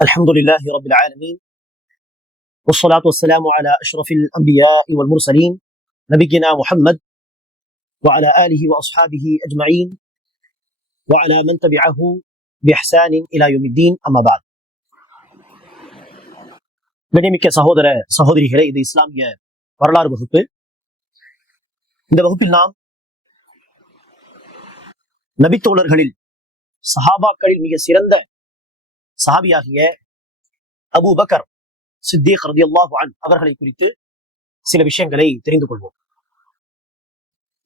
الحمد لله رب العالمين، والصلاة والسلام على أشرف الأنبياء والمرسلين نبينا محمد وعلى آله وأصحابه أجمعين وعلى من تبعه بإحسان إلى يوم الدين. أما بعد. கண்ணியமிக்க சகோதர சகோதரிகளே, இது இஸ்லாமிய வரலாறு வகுப்பு. இந்த வகுப்பில் நாம் நபித்தோழர்களில் சஹாபாக்களில் மிக சிறந்த சஹாபியாகிய அபூ பக்கர் சித்தீக் ரலியல்லாஹு அன்ஹு அவர்களை குறித்து சில விஷயங்களை தெரிந்து கொள்வோம்.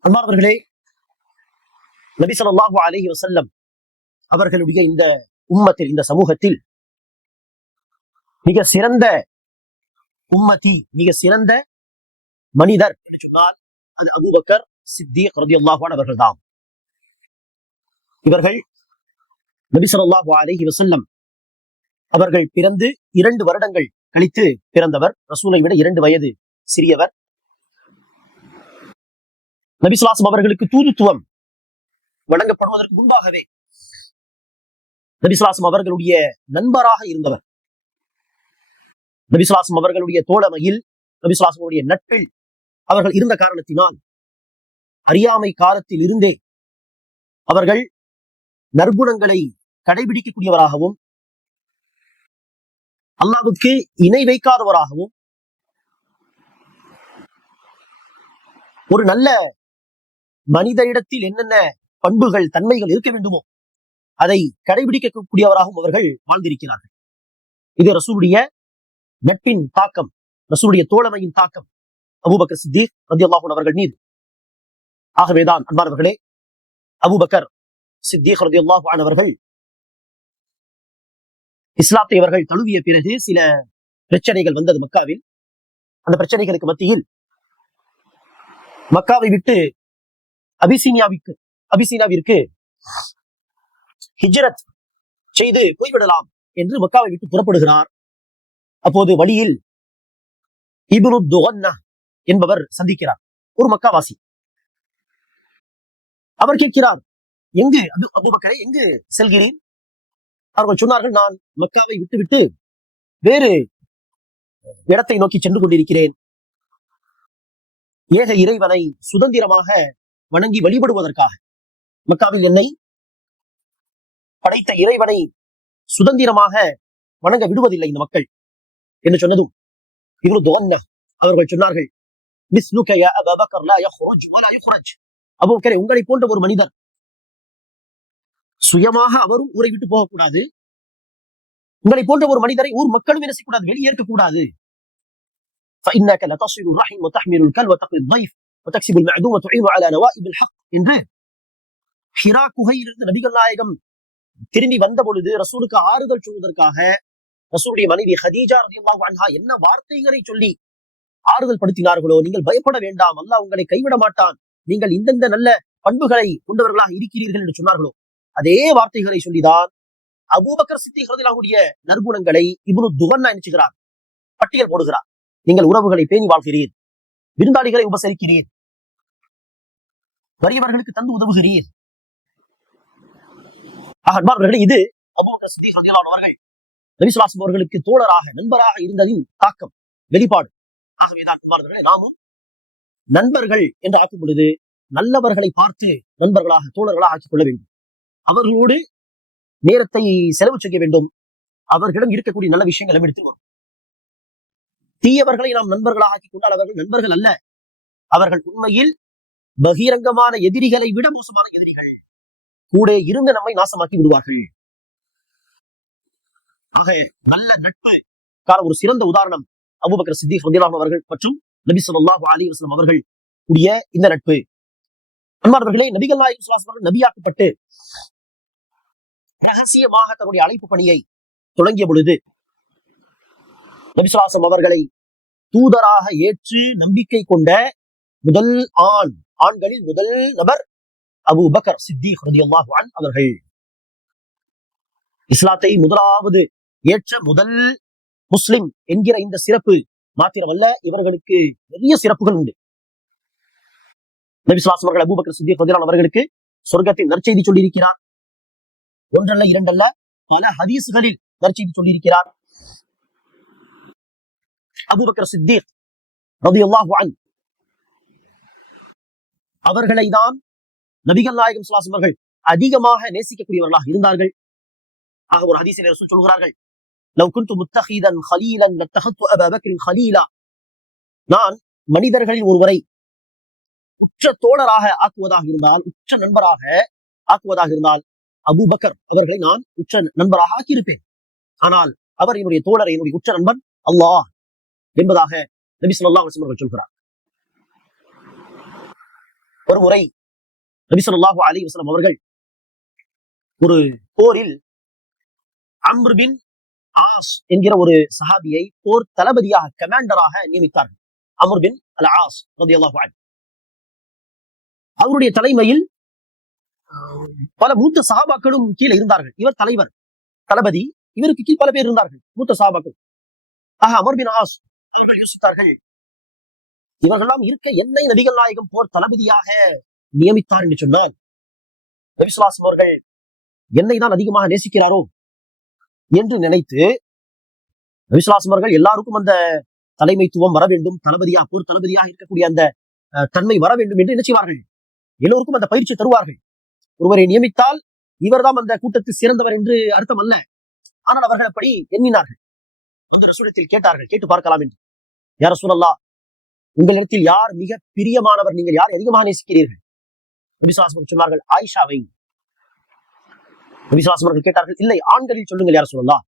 அன்பார்ந்தவர்களே, நபி ஸல்லல்லாஹு அலைஹி வஸல்லம் அவர்களுடைய இந்த உம்மத்தில், இந்த சமூகத்தில் மிக சிறந்த உம்மதி, மிக சிறந்த மனிதர் என்று சொன்னால் அது அபூ பக்கர் சித்தீக் ரலியல்லாஹு அன்ஹு அவர்கள்தான். இவர்கள் நபி ஸல்லல்லாஹு அலைஹி வஸல்லம் அவர்கள் பிறந்து 2 வருடங்கள் கழித்து பிறந்தவர். ரசூலை விட 2 வயது சிறியவர். நபி ஸல்லல்லாஹு அலைஹி வஸல்லம் அவர்களுக்கு தூதுத்துவம் வழங்கப்படுவதற்கு முன்பாகவே நபி ஸல்லல்லாஹு அலைஹி வஸல்லம் அவர்களுடைய நண்பராக இருந்தவர். நபி ஸல்லல்லாஹு அலைஹி வஸல்லம் அவர்களுடைய தோழமையில், நபி ஸல்லல்லாஹு அலைஹி வஸல்லம் நட்பில் அவர்கள் இருந்த காரணத்தினால் அறியாமை காலத்தில் இருந்தே அவர்கள் நற்குணங்களை கடைபிடிக்கக்கூடியவராகவும் அல்லாஹ்வுக்கு இணை வைக்காதவராகவும் ஒரு நல்ல மனிதனிடத்தில் என்னென்ன பண்புகள், தன்மைகள் இருக்க வேண்டுமோ அதை கடைபிடிக்கக்கூடியவராகவும் அவர்கள் வாழ்ந்திருக்கிறார்கள். இது ரசூலுடைய நட்பின் தாக்கம், ரசூலுடைய தோழமையின் தாக்கம் அபூபக்கர் சித்தீக் ரலியல்லாஹு அன்ஹு அவர்கள் மீது. ஆகவேதான் அன்பானவர்களே, அபூபக்கர் சித்தீக் ரலியல்லாஹு அன்ஹு அவர்கள் இஸ்லாத்தை அவர்கள் தழுவிய பிறகு சில பிரச்சனைகள் வந்தது மக்காவில். அந்த பிரச்சனைகளுக்கு மத்தியில் மக்காவை விட்டு அபிசீனியாவிற்கு ஹிஜ்ரத் செய்து போய்விடலாம் என்று மக்காவை விட்டு புறப்படுகிறார். அப்போது வழியில் இப்னு துகன்னா என்பவர் சந்திக்கிறார், ஒரு மக்காவாசி. அவர் கேட்கிறார், எங்கு அபூபக்கரே, எங்கு செல்கிறேன்? அவர்கள் சொன்னார்கள், நான் மக்காவை விட்டுவிட்டு வேறு இடத்தை நோக்கி சென்று கொண்டிருக்கிறேன். ஏக இறைவனை சுதந்திரமாக வணங்கி வழிபடுவதற்காக. மக்காவில் என்னை படைத்த இறைவனை சுதந்திரமாக வணங்க விடுவதில்லை இந்த மக்கள் என்று சொன்னதும் இப்னு துகன்னா அவர்கள் சொன்னார்கள், மிஸ்லுக யா அபூ பக்கர் லா யக்ருஜ் வலா யுக்ரஜ். அபூபக்கரே, உங்களை போன்ற ஒரு மனிதர் சுயமாக அவரும் ஊரை விட்டு போகக்கூடாது, உங்களை போன்ற ஒரு மனிதரை ஊர் மக்களும் என்ன செய்யக்கூடாது, வெளியேற்க கூடாது. فإنك لتصل الرحم وتحمل الكل وتقي الضيف وتكسب المعدوم وتعين على نوائب الحق என்று ஹிரா குகையிலிருந்து நபிகள் நாயகம் திரும்பி வந்த பொழுது ரசூலுக்கு ஆறுதல் சொல்வதற்காக ரசூலுடைய மனைவி ஹதீஜா ரலியல்லாஹு அன்ஹா என்ன வார்த்தைகளை சொல்லி ஆறுதல் படுத்தினார்களோ, நீங்கள் பயப்பட வேண்டாம், அல்லாஹ் உங்களை கைவிட மாட்டான், நீங்கள் இந்தந்த நல்ல பண்புகளை கொண்டவர்களாக இருக்கிறீர்கள் என்று சொன்னார்களோ, அதே வார்த்தைகளை சொல்லிதான் அபூபக்கர் சித்தீக் ரலியல்லாஹு அன்ஹுடைய நற்குணங்களை இப்னு துகன்னா நினைச்சுகிறார், பட்டியல் போடுகிறார். நீங்கள் உறவுகளை பேணி வாழ்கிறீர், விருந்தாளிகளை உபசரிக்கிறீர், வறியவர்களுக்கு தந்து உதவுகிறீர். இது அபூபக்கர் சித்தீக் ரலியல்லாஹு அன்ஹு அவர்கள் நபி ஸல்லல்லாஹு அலைஹி வஸல்லம் அவர்களுக்கு தோழராக, நண்பராக இருந்ததின் தாக்கம், வெளிப்பாடு. ஆகவேதான் நாமும் நண்பர்கள் என்று ஆக்கும் பொழுது நல்லவர்களை பார்த்து நண்பர்களாக, தோழர்களாக ஆக்கிக் கொள்ள வேண்டும். அவர்களோடு நேரத்தை செலவு செய்ய வேண்டும். அவர்களிடம் இருக்கக்கூடிய நல்ல விஷயங்களை எடுத்து வரும். தீயவர்களை நாம் நண்பர்களாக ஆக்கிக் கொண்டால் அவர்கள் நண்பர்கள் அல்ல, அவர்கள் உண்மையில் பகிரங்கமான எதிரிகளை விட மோசமான எதிரிகள். கூட இருந்து நம்மை நாசமாக்கி விடுவார்கள். ஆக நல்ல நட்பு ஒரு சிறந்த உதாரணம் அபூபக்கர் சித்தீக் ரலியல்லாஹு அன்ஹு அவர்கள் மற்றும் நபி ஸல்லல்லாஹு அலைஹி வஸல்லம் அவர்கள் உடைய இந்த நட்பு. அன்பார்ந்தவர்களே, நபிகள் நாயகம் ஸல்லல்லாஹு அலைஹி வஸல்லம் நபியாக்கப்பட்டு ரகசியமாக தன்னுடைய அழைப்பு பணியை தொடங்கிய பொழுது நபி ஸல்லல்லாஹு அலைஹி வஸல்லம் அவர்களை தூதராக ஏற்று நம்பிக்கை கொண்ட முதல் ஆண்களில் முதல் நபர் அபூ பக்கர் சித்தீக் ரலியல்லாஹு அன்ஹு அவர்கள். இஸ்லாத்தை முதலாவது ஏற்ற முதல் முஸ்லிம் என்கிற இந்த சிறப்பு மாத்திரமல்ல, இவர்களுக்கு நிறைய சிறப்புகள் உண்டு. நபி ஸல்லல்லாஹு அலைஹி வஸல்லம் அபூ பக்கர் சித்தீக் ரலியல்லாஹு அன்ஹு அவர்களுக்கு சொர்க்கத்தின் நற்செய்தி சொல்லி இருக்கிறார். ஒன்றல்ல இரண்டல்ல, பல ஹதீஸ்களில் நற்செய்தி சொல்லியிருக்கிறார். அபூபக்கர் சித்தீக் ரலியல்லாஹு அன்ஹு அவர்களை தான் நபிகள் நாயகம் ஸல்லல்லாஹு அலைஹி வஸல்லம் அவர்கள் அதிகமாக நேசிக்கக்கூடியவர்களாக இருந்தார்கள். ஆக ஒரு ஹதீஸில் ரசூல் சொல்கிறார்கள், லவ் குன்து முத்தஹீதன் ஹலீலன் லத்தஹத்து அபா பக்ரின் ஹலீலா, நான் மனிதர்களில் ஒருவரை உற்ற தோழராக ஆக்குவதாக இருந்தால், உற்ற நண்பராக ஆக்குவதாக இருந்தால் அபூபக்கர் அவர்களை நான் உற்ற நண்பராக ஆக்கியிருப்பேன். ஆனால் அவர் என்னுடைய தோழர், என்னுடைய உற்ற நண்பன் அல்லாஹ் என்பதாக நபி ஸல்லல்லாஹு அலைஹி வஸல்லம் அவர்கள் சொல்கிறார். ஒரு முறை நபி ஸல்லல்லாஹு அலைஹி வஸல்லம் அவர்கள் ஒரு போரில் அம்ர் பின் ஆஸ் என்கிற ஒரு சஹாபியை போர் தளபதியாக, கமாண்டராக நியமித்தார்கள். அம்ர் பின் அல் ஆஸ் ரலியல்லாஹு அன்ஹு. அவருடைய தலைமையில் பல மூத்த சஹாபாக்களும் கீழே இருந்தார்கள். இவர் தலைவர், தளபதி, இவருக்கு கீழ் பல பேர் இருந்தார்கள், மூத்த சஹாபாக்கள். ஆக அமர் பின் ஆஸ் அவர்கள் யோசித்தார்கள், இவர்களெல்லாம் இருக்க என்னை நபிகள் நாயகம் போர் தளபதியாக நியமித்தார் என்று சொன்னால் நபி ஸல்லல்லாஹு அலைஹி வஸல்லம் அவர்கள் என்னை தான் அதிகமாக நேசிக்கிறாரோ என்று நினைத்து நபி ஸல்லல்லாஹு அலைஹி வஸல்லம் அவர்கள் எல்லாருக்கும் அந்த தலைமைத்துவம் வர வேண்டும், தளபதியாக, போர் தளபதியாக இருக்கக்கூடிய அந்த தன்மை வர வேண்டும் என்று நினைச்சுவார்கள். எல்லோருக்கும் அந்த பயிற்சி தருவார்கள். ஒருவரை நியமித்தால் இவர்தான் அந்த கூட்டத்தில் சிறந்தவர் என்று அர்த்தம் அல்ல. ஆனால் அவர்கள் அப்படி எண்ணினார்கள். அந்த ரசூலத்தில் கேட்டார்கள், கேட்டு பார்க்கலாம் என்று. யா ரசூலல்லாஹ், உங்களிடத்தில் யார் மிக பிரியமானவர், நீங்கள் யாரை அதிகமாக நேசிக்கிறீர்கள்? நபி ஸல்லல்லாஹு அலைஹி வஸல்லம் சொன்னார்கள், ஆயிஷாவை. நபி ஸல்லல்லாஹு அலைஹி வஸல்லம் கேட்டார்கள், இல்லை ஆண்களில் சொல்லுங்கள் யா ரசூலல்லாஹ்.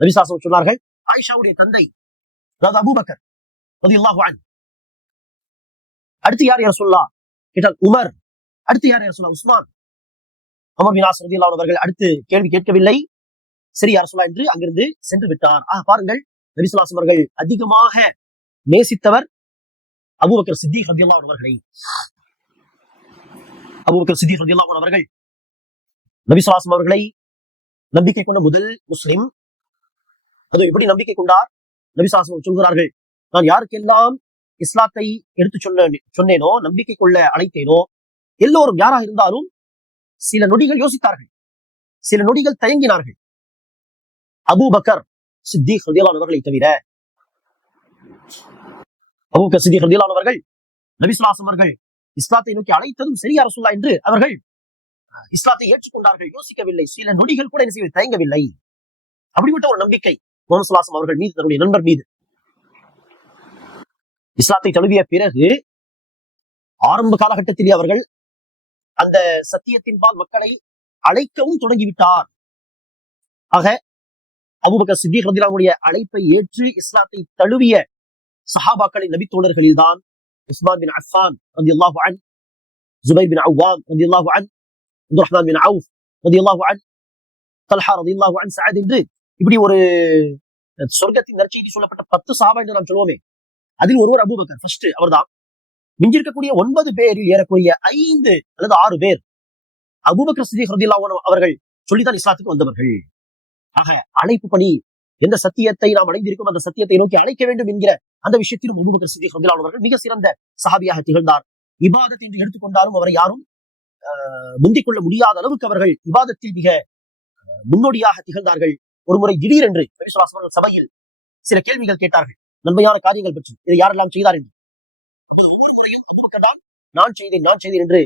நபி ஸல்லல்லாஹு அலைஹி வஸல்லம் சொன்னார்கள், ஆயிஷாவுடைய தந்தை அதாவது அபூபக்கர் ரலியல்லாஹு அன்ஹு. அடுத்து யார் யா ரசூலல்லாஹ் கேட்டால் உமர். அடுத்து யார் யா ரசூலல்லாஹ்? உஸ்மான். அமர் பின் ஆஸ் ரலியல்லாஹு அன்ஹு அவர்கள் அடுத்து கேள்வி கேட்கவில்லை. சரி யா ரசூலல்லாஹ் என்று அங்கிருந்து சென்று விட்டார். பாருங்கள், நபி ஸல்லல்லாஹு அலைஹி வஸல்லம் அவர்கள் அதிகமாக நேசித்தவர் அபூபக்கர் சித்தீக் ரலியல்லாஹு அன்ஹு அவர்களை. அபூபக்கர் சித்தீக் ரலியல்லாஹு அன்ஹு அவர்கள் நபி ஸல்லல்லாஹு அலைஹி வஸல்லம் அவர்களை நம்பிக்கை கொண்ட முதல் முஸ்லிம். அது எப்படி நம்பிக்கை கொண்டார்? நபி ஸல்லல்லாஹு அலைஹி வஸல்லம் சொல்கிறார்கள், நான் யாருக்கெல்லாம் இஸ்லாத்தை எடுத்து சொன்னேனோ, நம்பிக்கை கொள்ள அழைத்தேனோ, எல்லோரும் யாராக இருந்தாலும் சில நொடிகள் யோசித்தார்கள், சில நொடிகள் தயங்கினார்கள். அபூபக்கர் சித்தீக் ரலியல்லாஹு அன்ஹு அவர்களை தவிர. அபூபக்கர் சித்தீக் ரலியல்லாஹு அன்ஹு அவர்கள் நபி ஸல்லல்லாஹு அலைஹி வஸல்லம் அவர்கள் இஸ்லாத்தை நோக்கி அழைத்ததும் சரி யா ரசூலல்லாஹ் என்று அவர்கள் இஸ்லாத்தை ஏற்றுக்கொண்டார்கள். யோசிக்கவில்லை, சில நொடிகள் கூட என்ன செய்ய தயங்கவில்லை. அப்படிப்பட்ட ஒரு நம்பிக்கை முஹம்மது ஸல்லல்லாஹு அலைஹி வஸல்லம் அவர்கள் மீது, தன்னுடைய நண்பர் மீது. இஸ்லாத்தை தழுவிய பிறகு ஆரம்ப காலகட்டத்திலே அவர்கள் அந்த சத்தியத்தின்பால் மக்களை அழைக்கவும் தொடங்கிவிட்டார். ஆக அபூபக்கர் சித்தீக் ரலியல்லாஹு அன்ஹுடைய அழைப்பை ஏற்று இஸ்லாத்தை தழுவிய சஹாபாக்களின் நபித்தோழர்களில் தான் உஸ்மான் பின் அஃபான் ரலியல்லாஹு அன்ஹு, ஜுபைர் பின் அவ்வாம் ரலியல்லாஹு அன்ஹு, அப்துர் ரஹ்மான் பின் அவுஃப் ரலியல்லாஹு அன்ஹு, தல்ஹா ரலியல்லாஹு அன்ஹு, சஅத் என்று இப்படி ஒரு சொர்க்கத்தின் நற்செய்தி சொல்லப்பட்ட 10 சஹாபா என்று நாம் சொல்வோமே, அதில் ஒருவர் அபூபக்கர் ஃபர்ஸ்ட் அவர்தான். மிஞ்சிருக்கக்கூடிய 9 பேரில் ஏறக்கூடிய 5 அல்லது 6 பேர் அபூபக்கர் சித்தீக் ரலியல்லாஹு அன்ஹு அவர்கள் சொல்லித்தான் இஸ்லாத்துக்கு வந்தவர்கள். ஆக அழைப்பு பணி, எந்த சத்தியத்தை நாம் அடைந்திருக்கும் அந்த சத்தியத்தை நோக்கி அழைக்க வேண்டும் என்கிற அந்த விஷயத்திலும் அபூபக்கர் சித்தீக் ரலியல்லாஹு அன்ஹு அவர்கள் மிக சிறந்த சஹாபியாக திகழ்ந்தார். இபாதத் என்று எடுத்துக்கொண்டாலும் அவரை யாரும் முந்திக் கொள்ள முடியாத அளவுக்கு அவர்கள் இபாதத்தில் மிக முன்னோடியாக திகழ்ந்தார்கள். ஒருமுறை திடீரென்று நபி ஸல்லல்லாஹு அலைஹி வஸல்லம் சபையில் சில கேள்விகள் கேட்டார்கள், நன்மையான காரியங்கள் பற்றி, இதை யாரெல்லாம் செய்தார் என்று. ஒவ்வொரு முறையும் அபூபக்கர் தான் நான் செய்தேன் என்று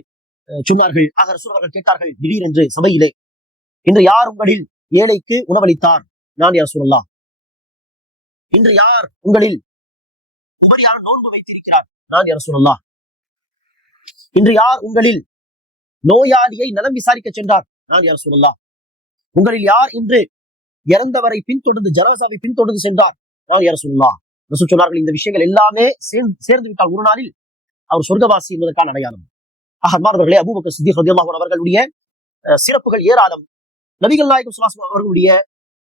சொன்னார்கள். ஆக ரசூல் அவர்கள் கேட்டார்கள் திடீரென்று சபையிலே, இன்று யார் உங்களில் ஏழைக்கு உணவளித்தார்? நான் யா ரசூலல்லாஹ். இன்று யார் உங்களில் உபரியான நோன்பு வைத்திருக்கிறார்? நான் யா ரசூலல்லாஹ். இன்று யார் உங்களில் நோயாளியை நலம் விசாரிக்க சென்றார்? நான் யா ரசூலல்லாஹ். உங்களில் யார் இன்று இறந்தவரை பின்தொடர்ந்து, ஜனாசாவை பின்தொடர்ந்து சென்றார்? நான் யா ரசூலல்லாஹ். ரசூல் சொன்னார்கள், இந்த விஷயங்கள் எல்லாமே சேர்ந்து விட்டால் ஒரு நாளில் அவர் சொர்க்கவாசி என்பதற்கான அடையாளம். அன்பார்ந்தவர்களே, அபூபக்கர் சித்தீக் ரலியல்லாஹு அன்ஹு அவர்களுடைய சிறப்புகள் ஏராளம். நபிகள் நாயகம் ஸல்லல்லாஹு அலைஹி வஸல்லம் அவர்களுடைய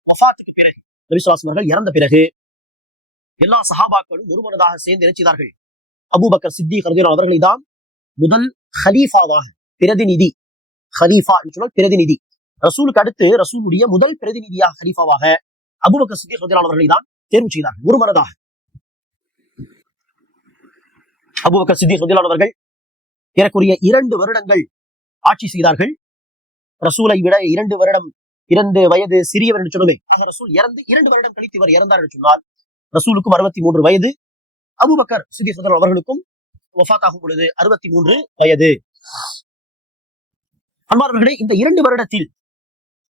வஃபாத்துக்கு பிறகு, நபி ஸல்லல்லாஹு அலைஹி வஸல்லம் அவர்கள் இறந்த பிறகு எல்லா சஹாபாக்களும் ஒருமனதாக சேர்ந்து நினைச்சார்கள், அபூபக்கர் சித்தீக் ரலியல்லாஹு அவர்களை தான் முதல் ஹலீஃபாவாக, பிரதிநிதி, ஹலீஃபா என்று சொன்னால் பிரதிநிதி, ரசூலுக்கு அடுத்து ரசூலுடைய முதல் பிரதிநிதியாக ஹலீஃபாவாக அபூபக்கர் சித்தீக் ரலியல்லாஹு அவர்களை தான் தேர்வு செய்தார்கள் ஒருமனதாக. அபூபக்கர் சித்தீக் ரலியல்லாஹு அவர்கள் ஏறக்குறைய 2 வருடங்கள் ஆட்சி செய்தார்கள். ரசூலை விட 2 வருடம் 2 வயது சிறியவர் என்று சொன்னோமே, ரசூல் இறந்து 2 வருடம் கழித்து இவர் இறந்தார் என்று சொன்னால் ரசூலுக்கும் 63 வயது, அபூபக்கர் சித்திக் அவர்களுக்கும் வஃபாத் ஆகும் பொழுது 63 வயது. அன்பார்வர்களே, இந்த 2 வருடத்தில்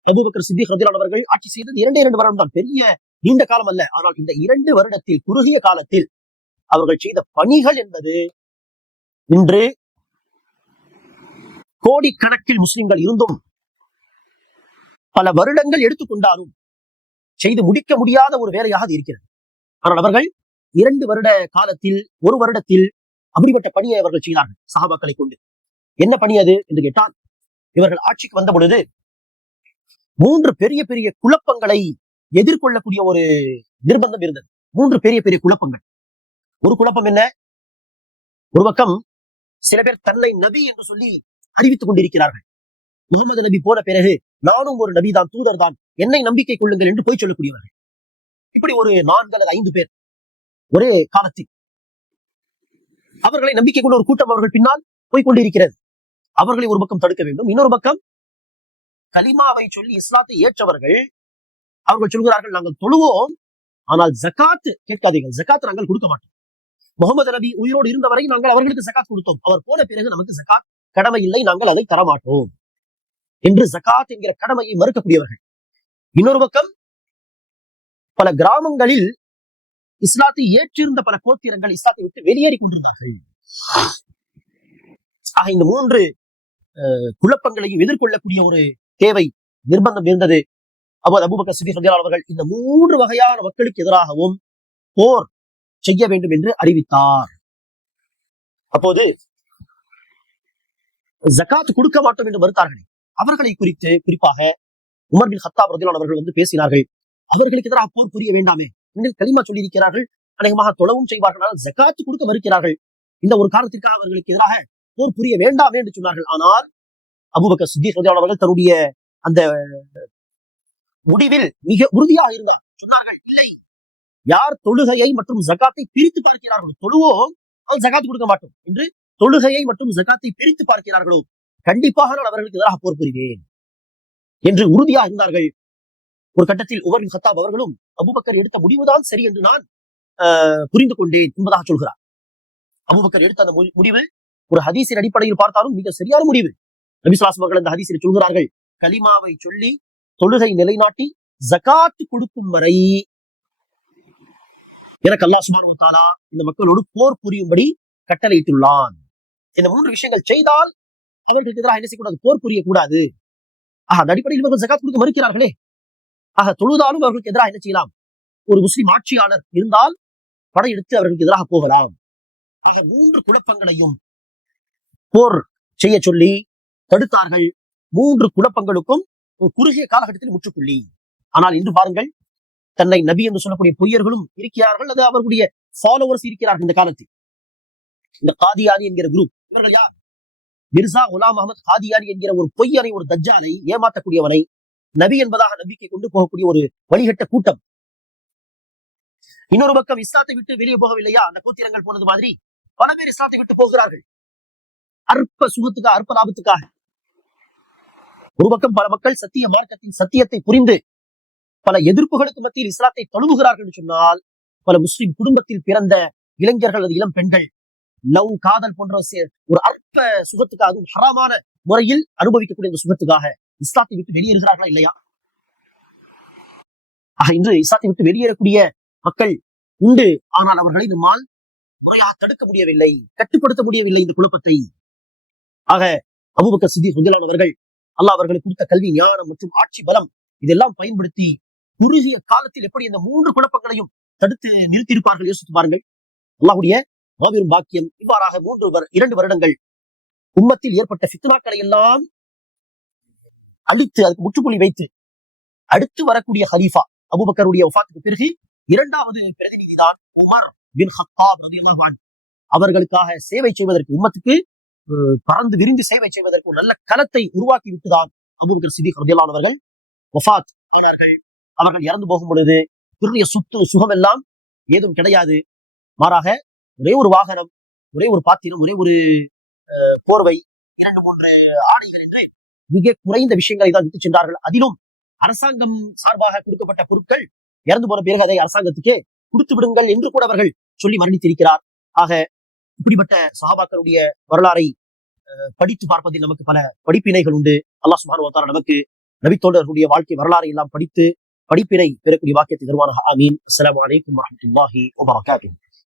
அபூபக்கர் சித்திக் ரலியல்லாஹு அவர்கள் ஆட்சி செய்தது 2 வருடம் தான், பெரிய நீண்ட காலம் அல்ல. ஆனால் இந்த 2 வருடத்தில், குறுகிய காலத்தில் அவர்கள் செய்த பணிகள் என்பது இன்று கோடிக்கணக்கில் முஸ்லிம்கள் இருந்தும் பல வருடங்கள் எடுத்துக்கொண்டாலும் செய்து முடிக்க முடியாத ஒரு வேலையாக அது இருக்கிறது. ஆனால் அவர்கள் 2 வருட காலத்தில், 1 வருடத்தில் அப்படிப்பட்ட பணியை அவர்கள் செய்தார்கள் சஹாபாக்களை கொண்டு. என்ன பணி அது என்று கேட்டால், இவர்கள் ஆட்சிக்கு வந்த பொழுது 3 பெரிய பெரிய குழப்பங்களை எதிர்கொள்ளக்கூடிய ஒரு நிர்பந்தம் இருந்தது. 3 பெரிய பெரிய குழப்பங்கள். ஒரு குழப்பம் என்ன? ஒரு பக்கம் சில பேர் தன்னை நபி என்று சொல்லி அறிவித்துக் கொண்டிருக்கிறார்கள். முகமது நபி போன பிறகு நானும் ஒரு நபி தான், தூதர் தான், என்னை நம்பிக்கை கொள்ளுங்கள் என்று போய் சொல்லக்கூடியவர்கள். இப்படி ஒரு 4 அல்லது 5 பேர் ஒரே காலத்தில் அவர்களை நம்பிக்கை கொண்ட ஒரு கூட்டம் அவர்கள் பின்னால் போய்கொண்டிருக்கிறது. அவர்களை ஒரு பக்கம் தடுக்க வேண்டும். இன்னொரு பக்கம் கலிமாவை சொல்லி இஸ்லாத்தை ஏற்றவர்கள் அவர்கள் சொல்கிறார்கள், நாங்கள் தொழுவோம், ஆனால் ஜகாத் கேட்காதீர்கள், ஜகாத் நாங்கள் கொடுக்க மாட்டோம். முகமது நபி உயிரோடு இருந்தவரை நாங்கள் அவர்களுக்கு ஜகாத் கொடுத்தோம், அவர் போன பிறகு நமக்கு ஜகாத் கடமை இல்லை, நாங்கள் அதை தரமாட்டோம் என்று ஜகாத் என்கிற கடமையை மறுக்கக்கூடியவர்கள். இன்னொரு பக்கம் பல கிராமங்களில் இஸ்லாத்தை ஏற்றிருந்த பல கோத்திரங்கள் இஸ்லாத்தை விட்டு வெளியேறி கொண்டிருந்தார்கள். ஆக இந்த 3 குழப்பங்களையும் எதிர்கொள்ளக்கூடிய ஒரு தேவை, நிர்பந்தம் இருந்தது. அப்போது அபூபக்கர் சித்திக் ரலியல்லாஹு அவர்கள் இந்த 3 வகையான மக்களுக்கு எதிராகவும் போர் செய்ய வேண்டும் என்று அறிவித்தார். அப்போது ஜகாத் கொடுக்க மாட்டோம் என்று மறுத்தார்கள். அவர்களை குறித்து குறிப்பாக உமர் பின் கத்தாப் ரலியல்லாஹு அவர்கள் வந்து பேசினார்கள். அவர்களுக்கு எதிராக போர் புரிய வேண்டாமே, கலிமா சொல்லியிருக்கிறார்கள், அநேகமாக தொழவும் செய்வார்கள், ஜகாத் கொடுக்க மறுக்கிறார்கள், இந்த ஒரு காரணத்திற்காக அவர்களுக்கு எதிராக போர் புரிய வேண்டாமே என்று சொன்னார்கள். ஆனால் அபூபக்கர் சித்திக் ரலியல்லாஹு அவர்கள் தன்னுடைய அந்த முடிவில் மிக உறுதியாக இருந்தார். சொன்னார்கள், இல்லை, யார் தொழுகையை மற்றும் ஜகாத்தை பிரித்து பார்க்கிறார்களோ, தொழுவோம் அவன் ஜகாத் கொடுக்க மாட்டோம் என்று தொழுகையை மற்றும் ஜகாத்தை பிரித்து பார்க்கிறார்களோ, கண்டிப்பாக நான் அவர்களுக்கு எதிராக போர் புரிவேன் என்று உறுதியாக இருந்தார்கள். ஒரு கட்டத்தில் உமர் பின் கத்தாப் அவர்களும் அபூபக்கர் எடுத்த முடிவுதான் சரி என்று நான் புரிந்து கொண்டேன் என்பதாக சொல்கிறார். அபூபக்கர் எடுத்த அந்த முடிவு ஒரு ஹதீஸின் அடிப்படையில் பார்த்தாலும் மிக சரியான முடிவு. நபி ஸல்லல்லாஹு அலைஹி வஸல்லம் அந்த ஹதீஸில் சொல்கிறார்கள், கலிமாவை சொல்லி தொழுகை நிலைநாட்டி ஜகாத் கொடுக்கும் வரை எனக்கு அல்லாஹ் சுப்ஹானஹு வ தஆலா இந்த மக்களோடு போர் புரியும்படி கட்டளையிட்டுள்ளான். இந்த 3 விஷயங்கள் செய்தால் அவர்களுக்கு எதிராக என்ன செய்யக்கூடாது? போர் புரியக்கூடாது. அந்த அடிப்படையில் இவர்கள் ஜகாத் கொடுக்க மறுக்கிறார்களே, தொழுதாலும் அவர்களுக்கு எதிராக என்ன செய்யலாம்? ஒரு முஸ்லிம் ஆட்சியாளர் இருந்தால் படையெடுத்து அவர்களுக்கு எதிராக போகலாம். 3 குழப்பங்களையும் போர் செய்ய சொல்லி தடுத்தார்கள். 3 குழப்பங்களுக்கும் ஒரு குறுகிய காலகட்டத்தில் முற்றுப்புள்ளி. ஆனால் இன்று பாருங்கள், தன்னை நபி என்று சொல்லக்கூடிய பொய்யர்களும் இருக்கிறார்கள், அது அவர்களுடைய ஃபாலோவர்ஸ் இருக்கிறார்கள். இந்த காலத்தில் இந்த காதியானி என்கிற குரூப், இவர்கள் யார்? மிர்சா குலாம் அஹமத் காதியானி என்கிற ஒரு பொய்யரை, ஒரு தஜ்ஜாலை, ஏமாற்றக்கூடியவனை நபி என்பதாக நம்பிக்கை கொண்டு போகக்கூடிய ஒரு வழிகட்ட கூட்டம். இன்னொரு பக்கம் இஸ்லாத்தை விட்டு வெளியே போகவில்லையா, அந்த கோத்திரங்கள் போனது மாதிரி பல பேர் இஸ்லாத்தை விட்டு போகிறார்கள் அற்ப சுகத்துக்காக, அற்ப லாபத்துக்காக. ஒரு பக்கம் பல மக்கள் சத்திய மார்க்கத்தின் சத்தியத்தை புரிந்து பல எதிர்ப்புகளுக்கு மத்தியில் இஸ்லாத்தை தழுவுகிறார்கள் என்று சொன்னால், பல முஸ்லிம் குடும்பத்தில் பிறந்த இளைஞர்கள் அல்லது இளம் பெண்கள் லவ், காதல் போன்ற ஒரு அற்ப சுகத்துக்காக, அதுவும் ஹராமான முறையில் அனுபவிக்கக்கூடிய இந்த சுகத்துக்காக இஸ்லாத்தை விட்டு வெளியேறுகிறார்களா இல்லையா? இன்று இஸ்லாத்தை விட்டு வெளியேறக்கூடிய மக்கள் உண்டு. ஆனால் அவர்களை நம்மால் முறையாக தடுக்க முடியவில்லை, கட்டுப்படுத்த முடியவில்லை இந்த குழப்பத்தை. ஆக அபூபக்கர் சித்திக் ரலியல்லாஹு அவர்கள் அல்லாஹ் அவர்களுக்கு கொடுத்த கல்வி, ஞானம் மற்றும் ஆட்சி பலம் இதெல்லாம் பயன்படுத்தி குறுகிய காலத்தில் எப்படி இந்த 3 குழப்பங்களையும் தடுத்து நிறுத்தியிருப்பார்கள் யோசித்து பாருங்கள். அல்லாஹ்வுடைய மாபெரும் பாக்கியம். இவ்வாறாக 2 வருடங்கள் உம்மத்தில் ஏற்பட்ட ஃபித்னாக்களை எல்லாம் அழித்து, அதுக்கு முற்றுப்புள்ளி வைத்து அடுத்து வரக்கூடிய ஹலீஃபா அபூபக்கருடைய வஃபாத்துக்கு பிறகு 2வது பிரதிநிதி தான் உமர் பின் கத்தாப் ரலியல்லாஹு அன்ஹு. அவர்களுக்காக சேவை செய்வதற்கு, உம்மத்துக்கு பறந்து விரிந்து சேவை செய்வதற்கு ஒரு நல்ல களத்தை உருவாக்கி விட்டுதான் அபூபக்கர் சித்திக் ரலியல்லாஹு அன்ஹு அவர்கள் வஃபாத் ஆனார்கள். அவர்கள் இறந்து போகும் பொழுது பெரிய சொத்து சுகம் எல்லாம் ஏதும் கிடையாது. மாறாக ஒரே ஒரு வாகனம், ஒரே ஒரு பாத்திரம், ஒரே ஒரு போர்வை, 2-3 ஆடைகள் என்று மிக குறைந்த விஷயங்களை தான் விட்டு சென்றார்கள். அதிலும் அரசாங்கம் சார்பாக கொடுக்கப்பட்ட பொருட்கள் இறந்து போன பிறகு அதை அரசாங்கத்துக்கே கொடுத்து விடுங்கள் என்று கூட அவர்கள் சொல்லி மரணித்திருக்கிறார். ஆக இப்படிப்பட்ட சஹாபாக்களுடைய வரலாறை படித்து பார்ப்பதில் நமக்கு பல படிப்பினைகள் உண்டு. அல்லாஹ் சுப்ஹானஹு வ தஆலா நமக்கு நபித்தோழர்களுடைய வாழ்க்கை வரலாறை எல்லாம் படித்து படிப்பினை பெறக்கூடிய வாக்கியத்தை தருவானாக. ஆமீன். அஸ்ஸலாமு அலைக்கும் வரஹ்மத்துல்லாஹி வ பரகாத்துஹு.